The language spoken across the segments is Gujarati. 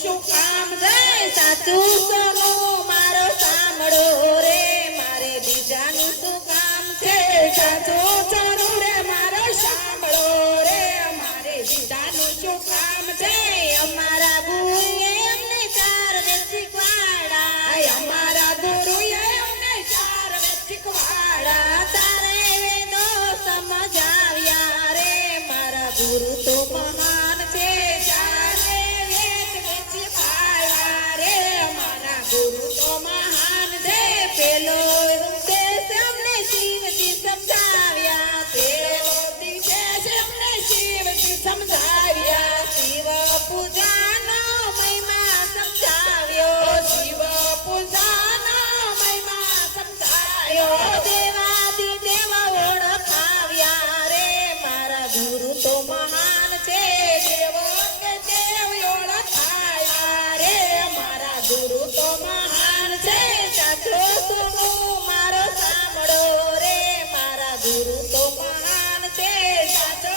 શું કામ છે સાચું સોનું મારો સાંભળો રે મારે બીજાનું શું કામ છે સાચું સોનું રે મારો સાંભળો રે મારે બીજાનું શું કામ છે અમારા ગુરુએ અમને ચાર વેદ શીખવાડા અમારા ગુરુએ અમને ચાર વેદ શીખવાડા તારે વેદો સમજાવ્યા રે મારા ગુરુ તો મહાન છે ચારે વેદ શીખવાડા રે મારા ગુરુ તો મહાન છે પેલો ઉપદેશ અમને શિવજી સમજાવ્યા પેલો ઉપદેશ અમને શિવજી સમજાવ્યા શિવ પૂજાનો મહિમા સમજાવ્યો શિવ પૂજાનો મહિમા સમજાવ્યો દેવાદી દેવ ઓળખાવ્યા રે મારા ગુરુ તો મહાન છે દેવો કે દેવ ઓળખાવ્યા રે મારા ગુરુ તો મહાન છે સાચો સુનું મારો સાંભળો રે મારા ગુરુ તો મહાન છે સાચો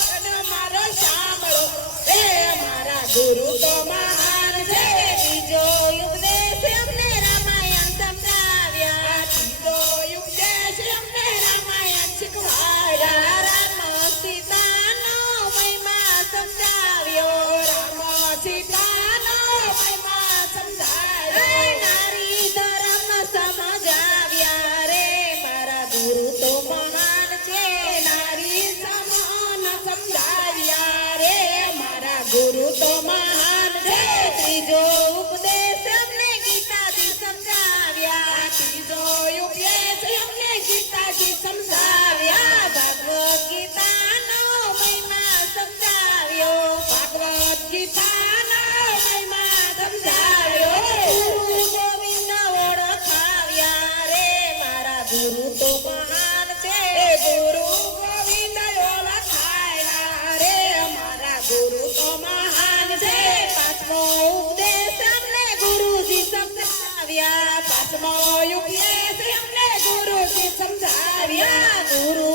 સુનું મારો સાંભળો રે મારા ગુરુ તો મહાન છે બીજો ઉપદેશ અમને રામાયણ સમજાવ્યા ત્રીજો ઉપદેશ અમને રામાયણ શીખવાડ્યા રામ સીતાનો મહિમા સમજાવ્યો રામ સીતાનો મહિમા સમજાવ્યો નારી ધર્મ સમજાવ્યા રે મારા ગુરુ તો મહાન છે નારી સમાન સમજાવ્યા રે મારા ગુરુ તો મહાન છે ત્રીજો ઉપદેશ અમને ગીતાજી સમજાવ્યા ત્રીજો ઉપદેશ અમને ગીતાજી સમજાવ્યા ભગવદ ગીતાનો મહિમા સમજાવ્યો ભગવદ ગીતાનો મહિમા સમજાવ્યો ગુરુ ગોવિંદ ઓળખાવ્યા રે મારા ગુરુ તો મહાન છે ગુરુ ગોવિંદ ઓળખાવ્યા રે મારા ગુરુ તો મહાન છે પાંચમો ઉપદેશ અમને ગુરુજી સમજાવ્યા પાંચમો ઉપદેશ અમને ગુરુજી સમજાવ્યા ગુરુ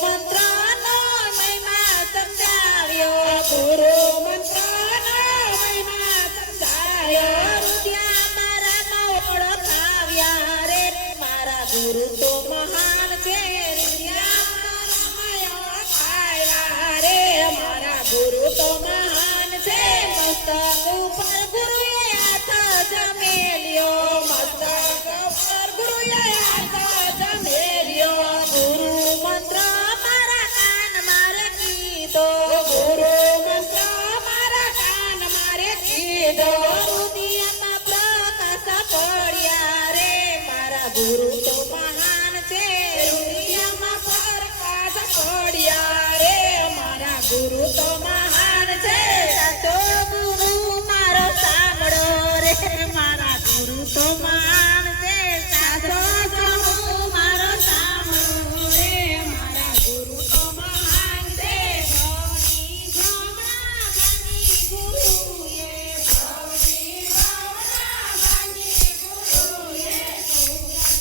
મંત્રનો મહિમા સમજાવ્યો ગુરુ મંત્રનો મહિમા સમજાવ્યો રુદ્યા મારામાં ઓળખાવ્યા રે મારા ગુરુ તો મહાન છે રુદ્યા મારામાં ઓળખાવ્યા રે મારા ગુરુ તો મહાન છે મસ્તક ઉપર ગુરુએ હાથ જમેલ્યો મસ્તક ઉપર ગુરુએ હાથ જમેલ્યો ગુરુ મંત્ર મારા કાન મારે કીધો ગુરુ મંત્ર મારા કાન મારે કીધો રુદિયામાં પ્રકાશ પડ્યા રે મારા ગુરુ તો મહાન છે રુદિયામાં પ્રકાશ પડ્યા રે મારા ગુરુ તો મહાન છે સાચો ગુરુ મારો સાંભળો રે મારા ગુરુ તો મહાન છે સાચો ગુરુ મારો સાંભળો રે મારા ગુરુ તો મહાન છે ભવની ભ્રમણા ભાંગી ગુરુએ ભવની ભ્રમણા ભાંગી ગુરુએ સુગની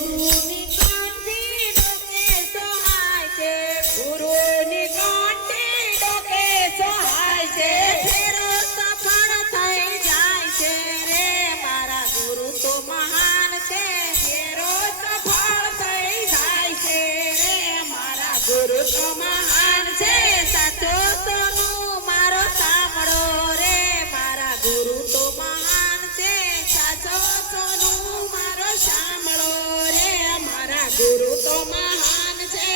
ગુરુની કાંઠી ડોકે સહાય છે ગુરુની કાંઠી ડોકે સહાય છે ફેરો સફળ થઈ જાય છે રે મારા ગુરુ તો મહાન છે ફેરો સફળ થઈ જાય છે રે મારા ગુરુ તો મહાન છે સાચો સોનું મારો સાંભળો રે મારા ગુરુ તો મહાન છે સાચો સોનું મારો સાંભળો રે મારા ગુરુ તો મહાન છે